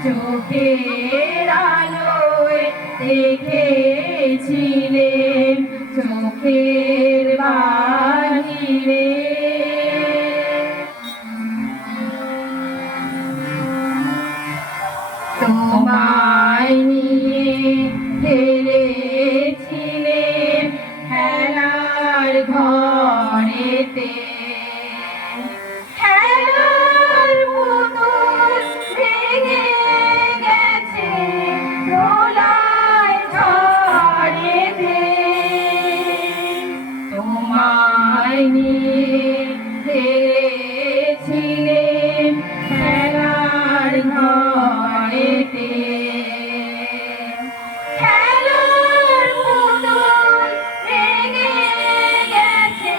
চোখের আলোয় দেখেছিলেন চোখের বাহিরে তোমায় নিয়ে খেলেছিলেন খেলার ঘরেতে খেলার পুতুল ভেঙে গেছে দোলায় ঝড়েতে তোমায় নিয়ে খেলেছিলেন খেলার ঘরেতে খেলার পুতুল ভেঙে গেছে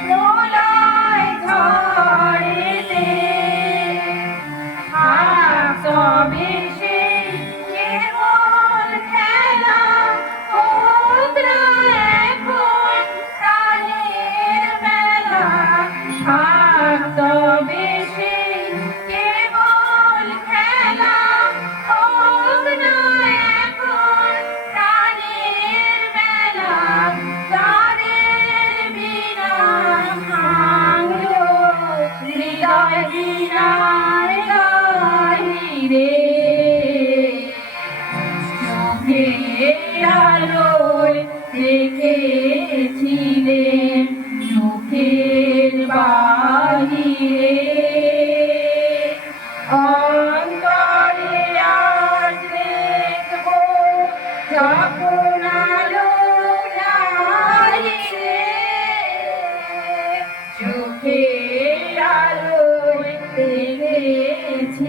প্রলয় ঝড়েতে সবে সেই কেবল খেলা হোক না এখন প্রাণের মেলা তবে সেই কেবল খেলা হোক না এখন প্রাণের মেলা তারের বিনা ভাঙলো হৃদয় বিনায় গাহিরে চোখের আলোয় দেখেছিলেন চোখের বাহিরে অন্তরে আজ দেখবো যখন আলো নাহিরে চোখের আলোয় দেখেছিলেন